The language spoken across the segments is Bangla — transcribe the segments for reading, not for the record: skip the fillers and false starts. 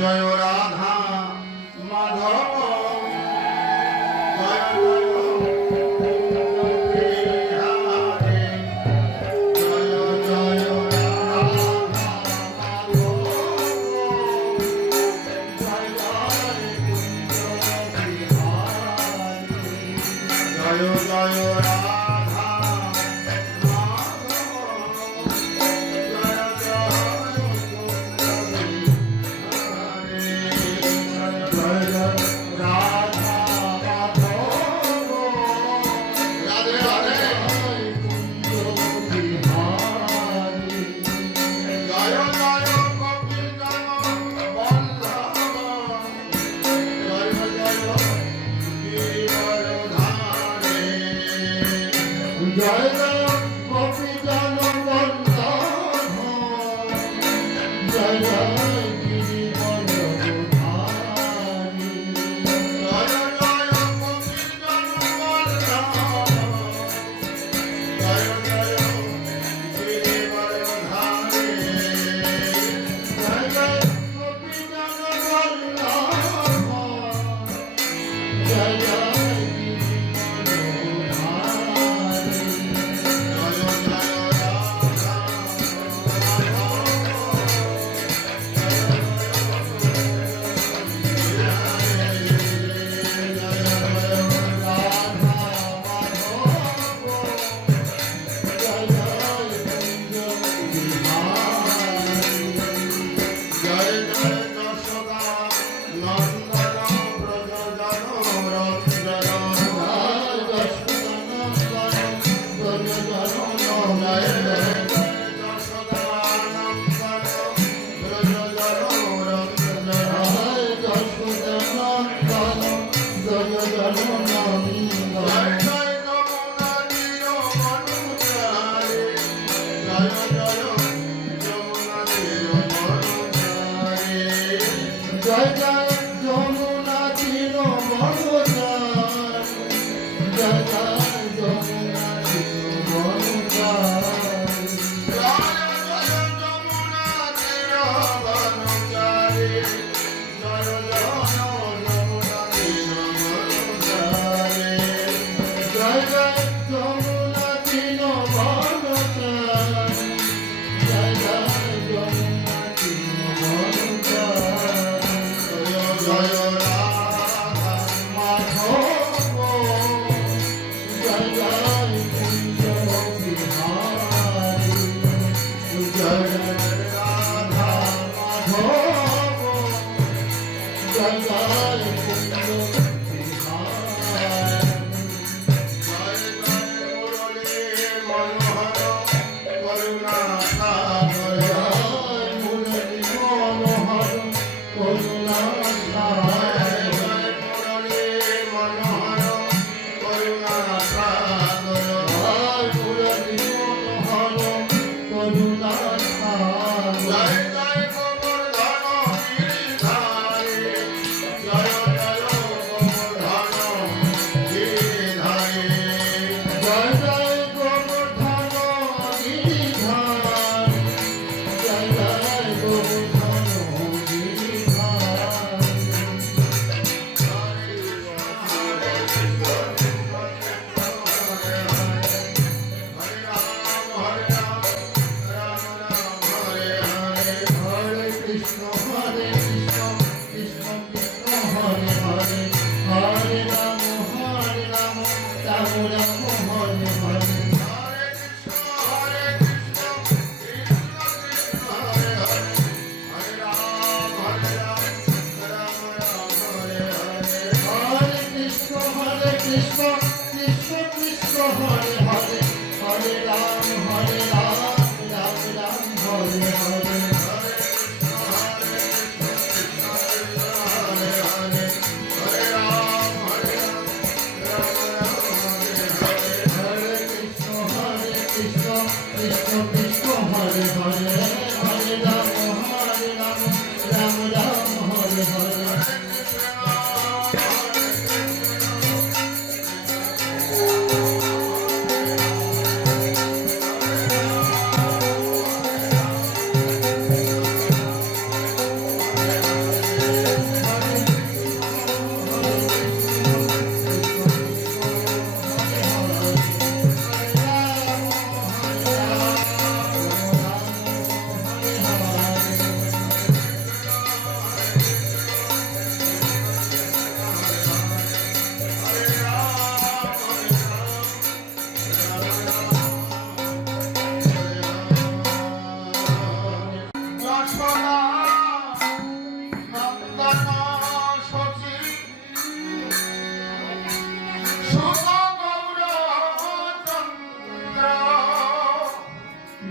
জয় রাধা মাধব জয় জয়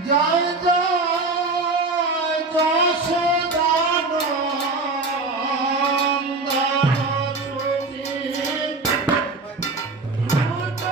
জয় জয় যশোদানন্দন সুধী দ্রুত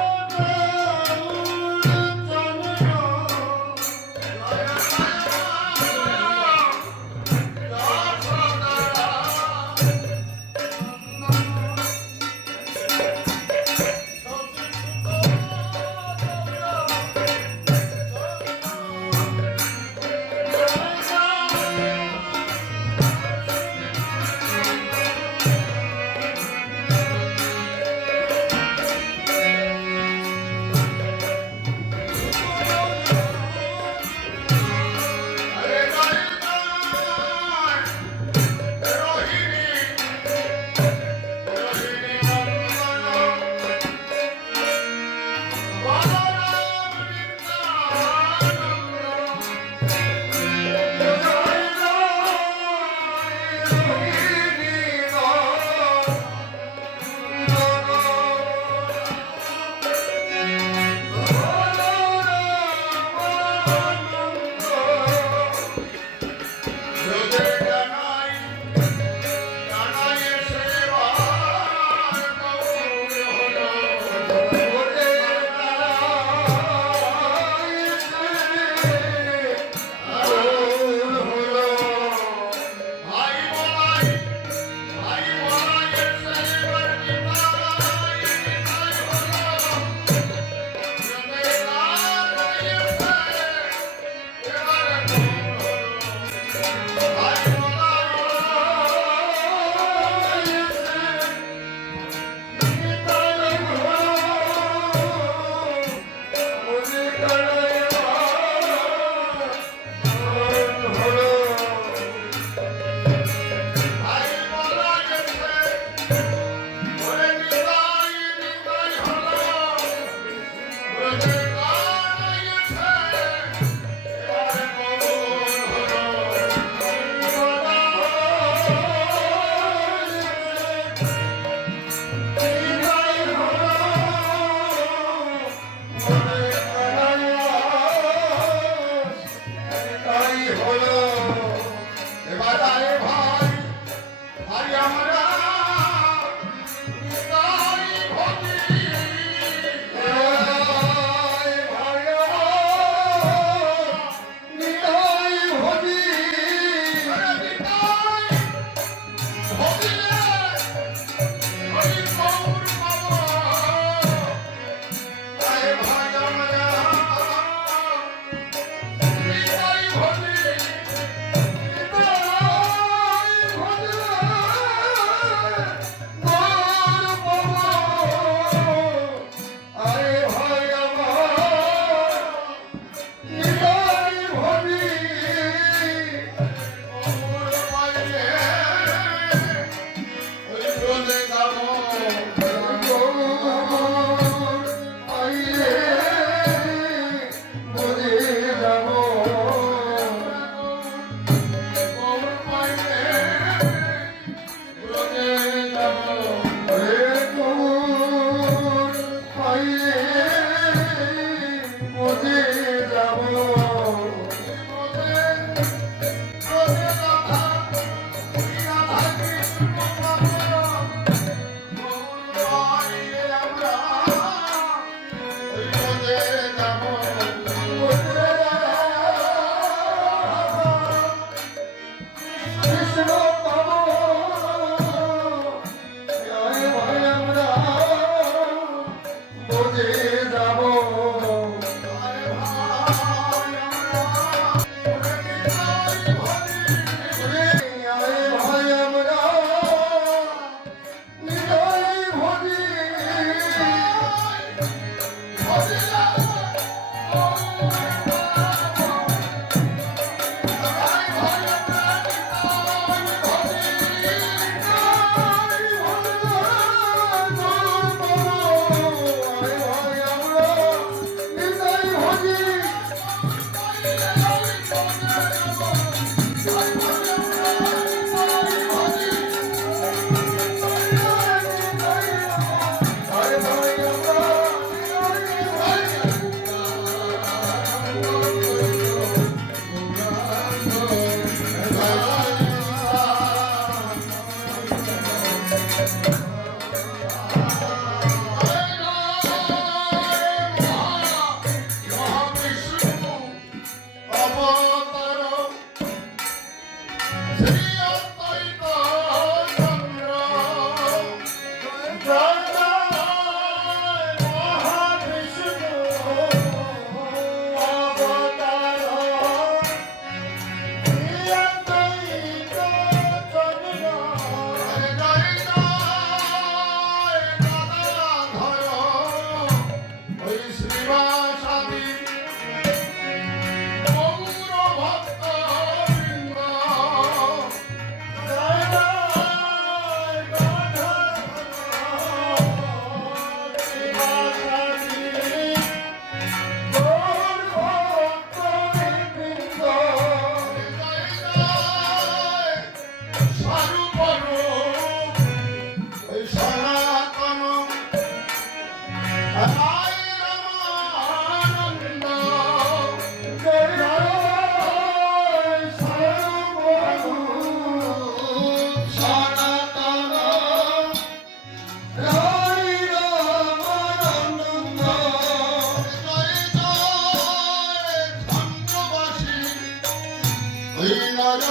হরি নর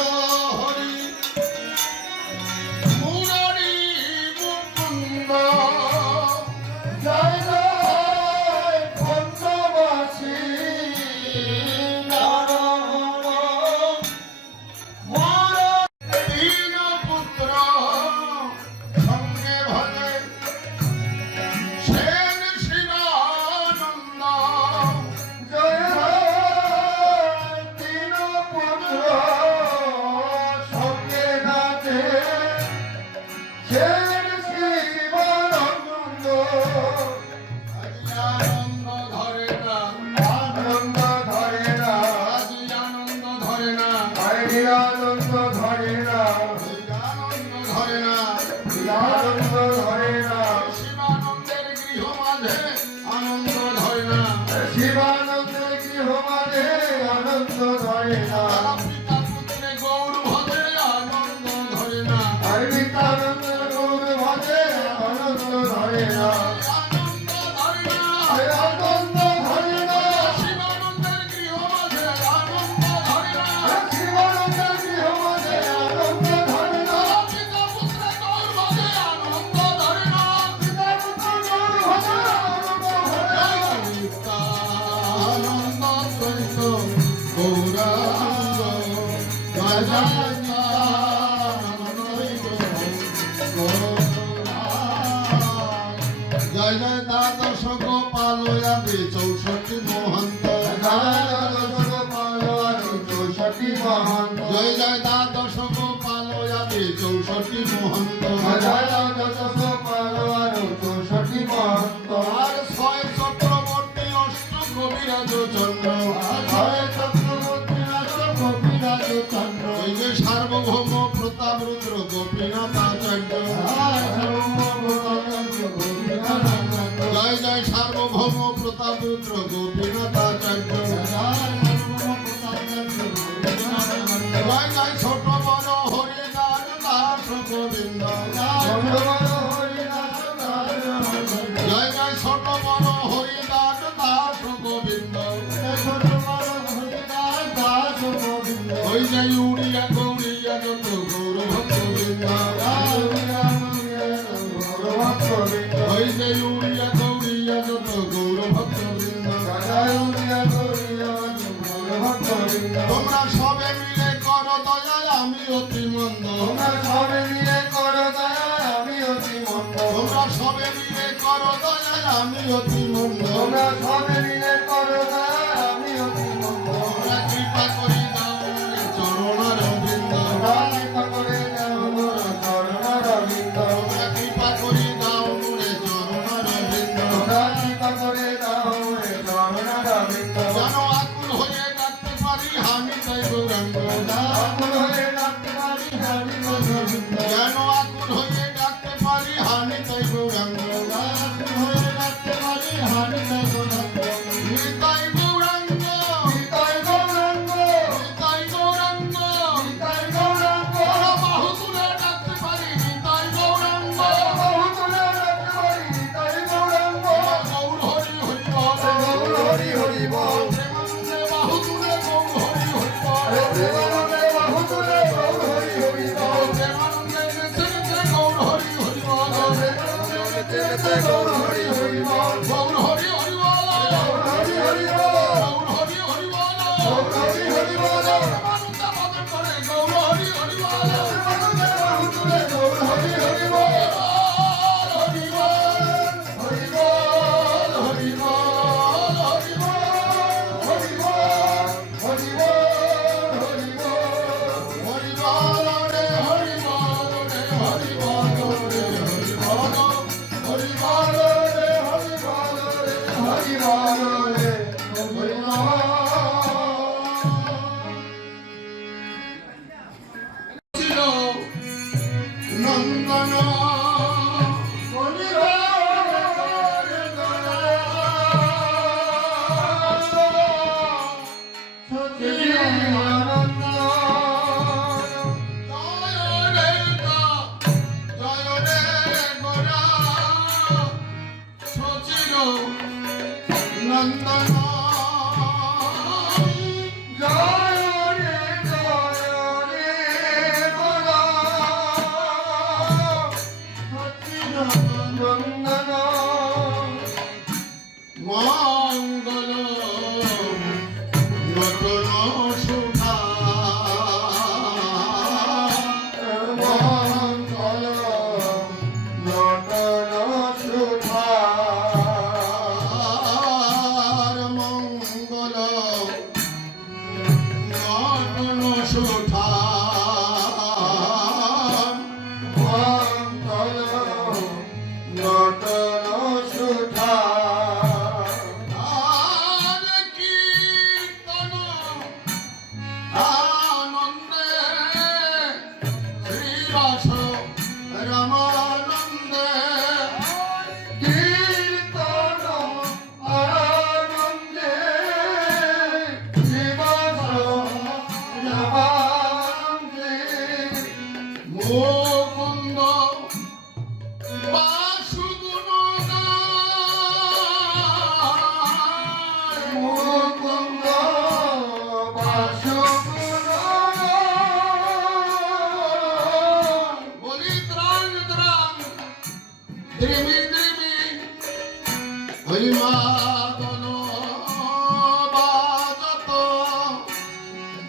হরি মুরারি মুকুন্দ জয় জয় খণ্ডবাসী পুত্র সঙ্গে ভজে সেন শিবানন্দ জয় তিন পুত্র সঙ্গে নাচে সেন শিবানন্দ আনন্দ ধরে না আনন্দ ধরে না আজি আনন্দ ধরে না আনন্দ ধরে না আনন্দ ধরে না আনন্দ ধরে না শিবানন্দের গৃহ মাঝে আনন্দ ধরে না শিবানন্দের গৃহ মাঝে আনন্দ ধরে না পিতা পুত্রে গৌর ভজে আনন্দ ধরে না আর পিতানন্দের গৌর ভজে আনন্দ ধরে না আনন্দ ধরে না আনন্দ ধরে না শিবানন্দের গৃহ মাঝে আনন্দ ধরে না শিবানন্দের গৃহ মাঝে আনন্দ ধরে না পিতা পুত্রে গৌর ভজে আনন্দ ধরে না পিতা পুত্র গৌর ভজে আনন্দ ধরে না নিত্যানন্দ দ্বৈত গৌরাঙ্গ জয় জয় নিত্যানন্দ দ্বৈত গৌরাঙ্গ জয় জয় দ্বাদশ গোপাল আদি 64 মহন্ত জয় জয় দ্বাদশ গোপাল আদি 64 মহন্ত আর 6 চক্রবর্তী অষ্ট কবিরাজ চন্দ্র এই যে সার্বভৌম প্রতাপ রুদ্র গোপীনাথ আচার্য জয় জয় সার্বভৌম প্রতাপ রুদ্র গোপীনাথ আচার্য জয় জয় ছোট বড় হরিদাস দাস গোবিন্দ জয় জয় ছোট বড় হরিদাস দাস গোবিন্দ ওই যে উড়িয়া গৌরিয়া যত গৌর ভক্তবৃন্দ ওই যে উড়িয়া গৌরিয়া যত গৌর ভক্তবৃন্দ তোমরা সবে মিলে করো দয়া আমি অতি মন্দ তোমরা সবে মিলে করো দয়া আমি অতি মন্দ তোমরা সবে মিলে করো দয়া আমি অতি মন্দ তোমরা সবে মিলে করো দয়া আমি অতি মন্দ তোমরা কৃপা করি দাও চরণার বৃন্দ কৃপা করে দাও চরণার বৃন্দ তোমরা কৃপা করি দাও চরণার বৃন্দ কৃপা করে দাও চরণার বৃন্দ জানো আকুল হয়ে ডাকতে পারি আমি তাই গৌরাঙ্গ আকুল হয়ে ডাকতে পারি আমি জানো আকুল হয়ে ডাকতে পারি আমি তাই গৌরাঙ্গ আকুল হয়ে ডাকতে পারি আমি তাই গৌরাঙ্গ নিতাই গৌরাঙ্গ নিতাই গৌরাঙ্গ নিতাই গৌরাঙ্গ নিতাই গৌরাঙ্গ বাহু তুলে ডাকতে পারি নিতাই গৌরাঙ্গ বাহু তুলে ডাকতে পারি নিতাই গৌরাঙ্গ গৌর হরি হরি বল গৌর হরি হরি বল প্রেমানন্দে বাহু তুলে গৌর হরি হরি বল প্রেমানন্দে বাহু তুলে গৌর হরি হরি বল প্রেমানন্দে নেচে নেচে গৌর হরি হরি বল প্রেমানন্দে নেচে নেচে গৌর হরি হরি বল গৌর হরি হরি বল গৌর হরি হরি বল গৌর হরি হরি বল গৌর হরি হরি বল প্রেমানন্দে বদন করে গৌর হরি হরি বল প্রেমানন্দে বাহু তুলে গৌর হরি হরি বল হরি বল হরি বল হরি বল হরি বল হরি বল হরি বল হরি বল রে হরি বল রে হরি বল রে হরি বল হরি বল রে হরি বল রে হরি বল রে হরি বল ছিল নন্দন হরি নন্দন জয় রে জয়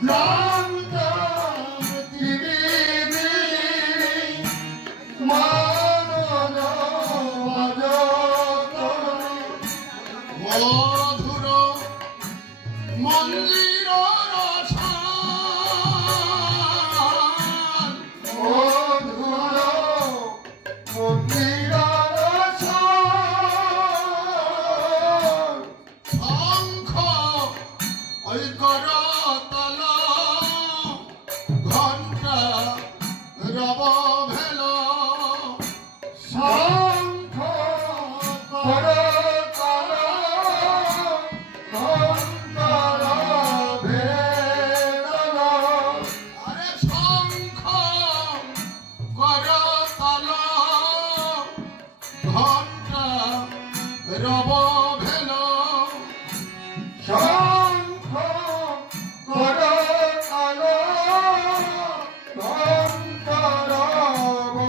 ভ্রান্ত পৃথিবী মানব মধুর মন্দির মধুর মন্দির শঙ্খ ওই করতল ঘণ্টা রব ভেল শঙ্খ করতল ঘণ্টা ভেল আরে শঙ্খ করতল ঘণ্টা রব ভেল শঙ্খ করতল ঘণ্টা রব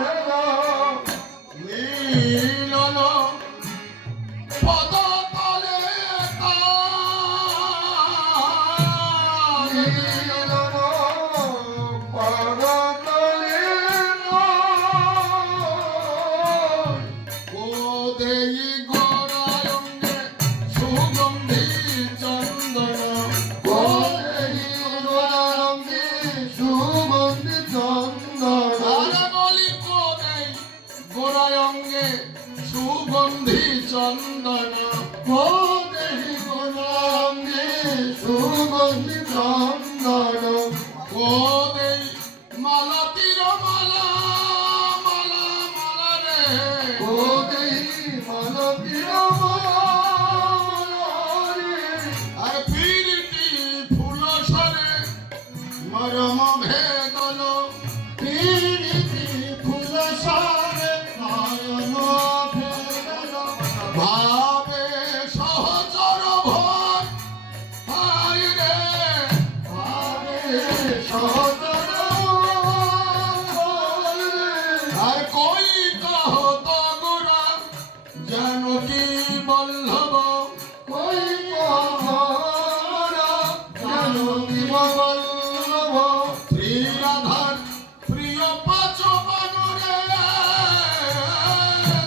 ভেল মিলন পদতলে মিলন পদতলে ও দেই গোড়ায়ঙ্গে সুগন্ধি চন্দন ও দেই গোড়ায়ঙ্গে সুগন্ধি চন্দন আরে বলি ও দেই গোড়ায়ঙ্গে সুগন্ধি চন্দন ও দেই গোড়ায়ঙ্গে সুগন্ধি চন্দন ও দেই মালতীর মালা মালা মালা রে ও দেই মালতীর মালা রে আর ফিরতি ফুল সরে মরম ভেদল ফিরতি ফুল সরে নয়ন ভেদল ভাবে সহচর ভর হায় রে ভাবে সহচর ভর আর কই কহ তগরা জানকী বল্লভ কই কহ জানকী বল্লভ শ্রী রাধার প্রিয় পাঁচ বানরে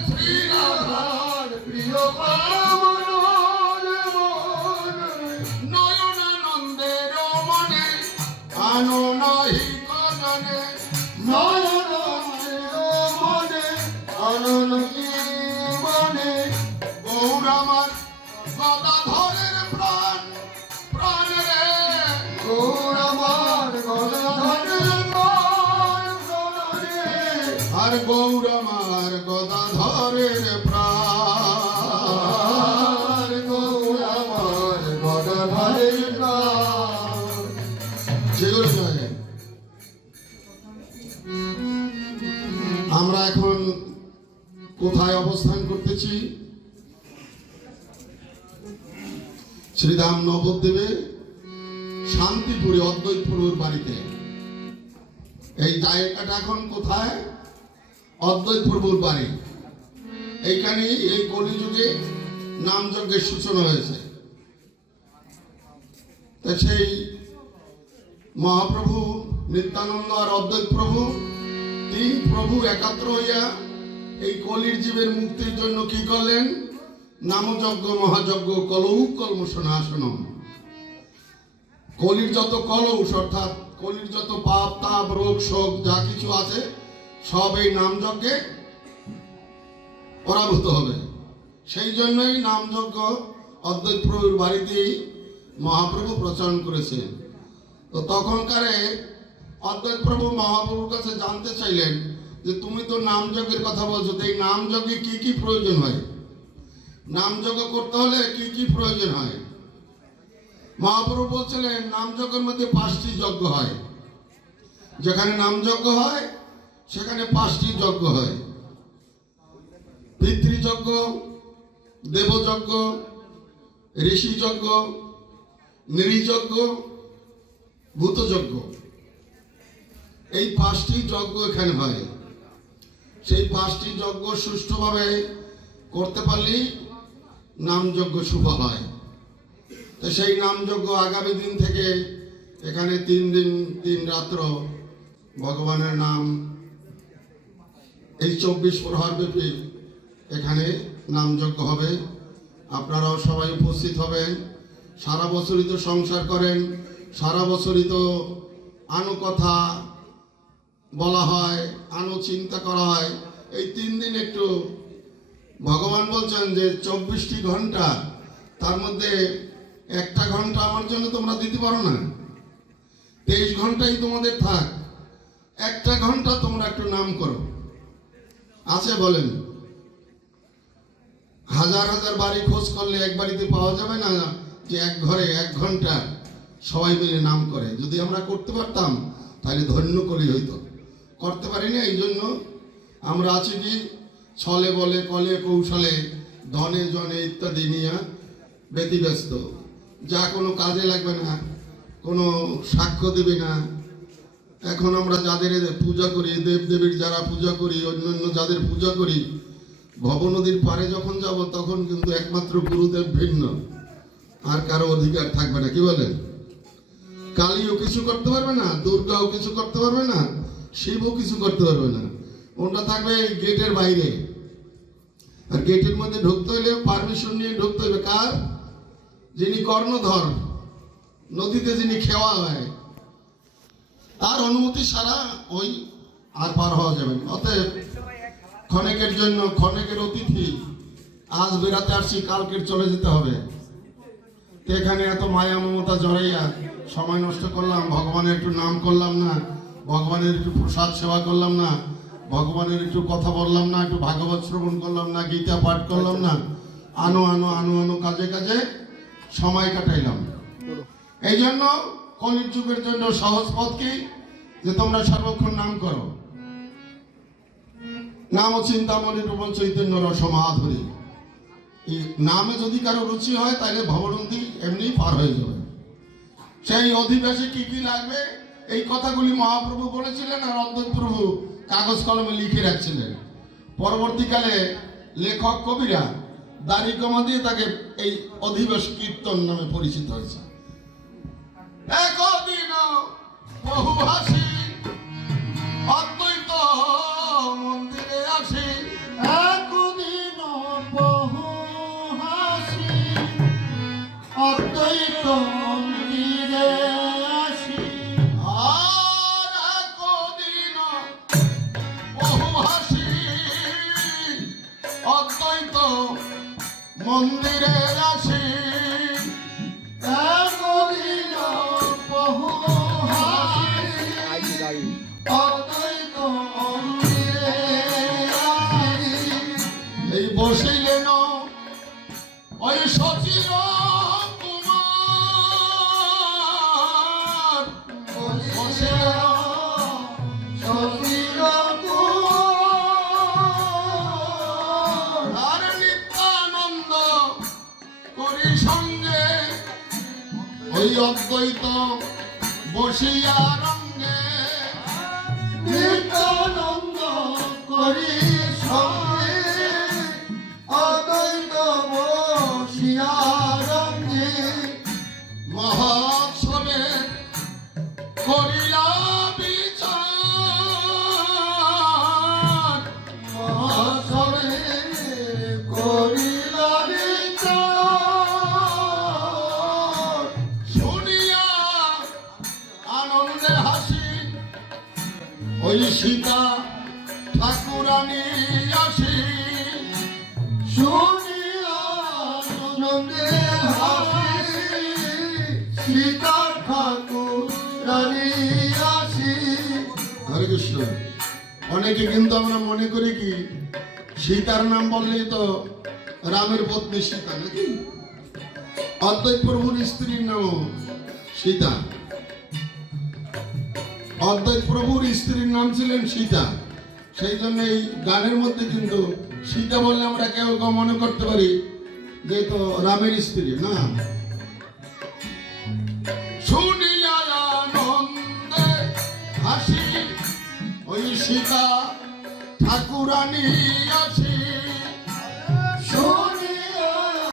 শ্রী রাধার প্রিয় নয়নানন্দের মনে আনো নাহি কজনে নয়নানন্দের মনে আনো নাহি মনে গৌর আমার গদাধরের প্রাণ প্রাণ রে গৌর আমার গদাধরের প্রাণ প্রাণ রে আর গৌর আমার গদাধরের প্রাণ গৌর আমার গদাধরের প্রাণ যেগুলো নয় আমরা এখন কোথায় অবস্থান করতেছি শ্রীধাম নবদ্বীপে শান্তিপুরে অদ্বৈতপুরের বাড়িতে এই জায়গাটা এখন কোথায় অদ্বৈতপুর বাড়ি এইখানে এই কলিযুগে নামযজ্ঞের সূচনা হয়েছে তা সেই মহাপ্রভু নিত্যানন্দ আর অদ্বৈত প্রভু তিন প্রভু একাত্র হইয়া এই কলির জীবের মুক্তির জন্য কি করলেন নামযজ্ঞ মহাযজ্ঞ কলৌ কলমশনাশনম কলির যত কলৌষ অর্থাৎ কলির যত পাপ তাপ রোগ শোক যা কিছু আছে সব এই নামযজ্ঞে পরাভূত হবে সেই জন্যই নামযজ্ঞ অদ্বৈত প্রভুর বাড়িতেই মহাপ্রভু প্রচলন করেছেন তো তখনকারে অদ্বৈত প্রভু মহাপ্রভুর কাছে জানতে চাইলেন যে তুমি তো নামযজ্ঞের কথা বলছো তো এই নামযজ্ঞে কি কি প্রয়োজন হয় নামযজ্ঞ করতে হলে কি কি প্রয়োজন হয় মহাপ্রভু বলছিলেন নামযজ্ঞের মধ্যে 5টি যজ্ঞ হয় যেখানে নামযজ্ঞ হয় সেখানে 5টি যজ্ঞ হয় পিতৃযজ্ঞ দেবযজ্ঞ ঋষিযজ্ঞ নৃযজ্ঞ ভূতযজ্ঞ এই 5টি যজ্ঞ এখানে হয় সেই 5টি যজ্ঞ সুষ্ঠুভাবে করতে পারলেই নামযজ্ঞ শুভ হয় তো সেই নামযজ্ঞ আগামী দিন থেকে এখানে 3 দিন 3 রাত্র ভগবানের নাম এই 24 প্রহর ব্যাপী এখানে নামযজ্ঞ হবে। আপনারাও সবাই উপস্থিত হবেন। সারা বছরই তো সংসার করেন, সারা বছরই তো আনো কথা বলা হয়, আনো চিন্তা করা হয়। এই 3 দিন একটু ভগবান বলছেন যে 24টি ঘন্টা, তার মধ্যে 1টা ঘন্টা আমার জন্য তোমরা দিতে পারো না, 23 ঘন্টাই তোমাদের থাক, 1টা ঘন্টা তোমরা একটু নাম করো। আছে বলেন? হাজার হাজার বাড়ি খোঁজ করলে এক বাড়িতে পাওয়া যাবে না যে এক ঘরে 1 ঘন্টা সবাই মিলে নাম করে। যদি আমরা করতে পারতাম তাহলে ধন্য করি হইতো, করতে পারি না। এই জন্য আমরা আছি কি ছলে বলে কলে কৌশলে ধনে জনে ইত্যাদি নিয়ে ব্যতিব্যস্ত, যা কোনো কাজে লাগবে না, কোনো সাক্ষ্য দেবে না। এখন আমরা যাদের পূজা করি, দেবদেবীর যারা পূজা করি, অন্যান্য যাদের পূজা করি, ভব নদীর পারে যখন যাব তখন কিন্তু একমাত্র গুরুদেব ভিন্ন, আর কারো অধিকার থাকবে না। কি বলেন? কালীও কিছু করতে পারবে না, দুর্গাও কিছু করতে পারবে না, শিবও কিছু করতে পারবে না। ওটা থাকবে গেটের বাইরে। আর গেটের মধ্যে ঢুকতে হইলে পারমিশন নিয়ে ঢুকতে হবে কার? যিনি কর্ণধর, নদীতে যিনি খেওয়া হয়, তার অনুমতি ছাড়া ওই আর পার হওয়া যাবে না। অতএব ক্ষণেকের জন্য, ক্ষণেকের অতিথি, আজ বেড়াতে আসছি, কালকের চলে যেতে হবে। তো এখানে এত মায়া মমতা জড়াইয়া সময় নষ্ট করলাম, ভগবানের একটু নাম করলাম না, ভগবানের একটু প্রসাদ সেবা করলাম না, ভগবানের একটু কথা বললাম না, একটু ভাগবত শ্রবণ করলাম না, গীতা পাঠ করলাম না, আনো আনো আনো আনো কাজে কাজে সময় কাটাইলাম। এই জন্য কলির যুগের জন্য সহজ পথ কি? যে তোমরা সর্বক্ষণ নাম করো। নাম ও চিন্তামণি রূপম চৈতন্য রস মাধুরী। এই নামে যদি কারো রুচি হয় তাহলে ভবনন্দী এমনি পার হয়ে যাবে। সেই অধিবাসী কি কি লাগবে এই কথাগুলি মহাপ্রভু বলেছিলেন, আর অদ্বৈত প্রভু কাগজ কলমে লিখে রাখছিলেন। পরবর্তীকালে লেখক কবিরা দাড়ি কমা দিয়ে তাকে এই অধিবাস কীর্তন নামে পরিচিত হয়েছে। একদিন বহুভাষী অদ্বৈত মন্দিরে আসি, একদিন বহুভাষী অদ্বৈত মন্দিরে আসি। আর একদিন বহুভাষী অদ্বৈত মন্দিরে আসি, একদিন বহুভাষী অদ্বৈত মন্দিরে আসি। এই বসিলেন ওই সচির কুমার, বসিলেন সচির কুমার, আর নিত্যানন্দ করি সঙ্গে, ওই অদ্বৈত বসিয়া রঙ্গে, নিত্যানন্দ করি সঙ্গে অদ্বৈত বসিয়া রঙ্গে। মহোৎসবে করিলা বিচার, মহাসবে করিল বিচার। শুনিয়া আনন্দের হাসি, ওই সীতা ঠাকুরানী আসি, শুনিয়া আনন্দে হাসি, সীতার ঠাকুর রানী আসি। হরে কৃষ্ণ। অনেকে কিন্তু আমরা মনে করি কি সীতার নাম বললেই তো রামের পত্নী সীতা, নাকি? অদ্বৈত প্রভুর স্ত্রীর নাম সীতা। অদ্বৈত প্রভুর স্ত্রীর নাম ছিলেন সীতা। সেই জন্য এই গানের মধ্যে কিন্তু সীতা বললে আমরা কেউ কেউ মনে করতে পারি যে তো রামের স্ত্রী না। শুনিয়া আনন্দে হাসি, ওই সীতা ঠাকুরানী আসি,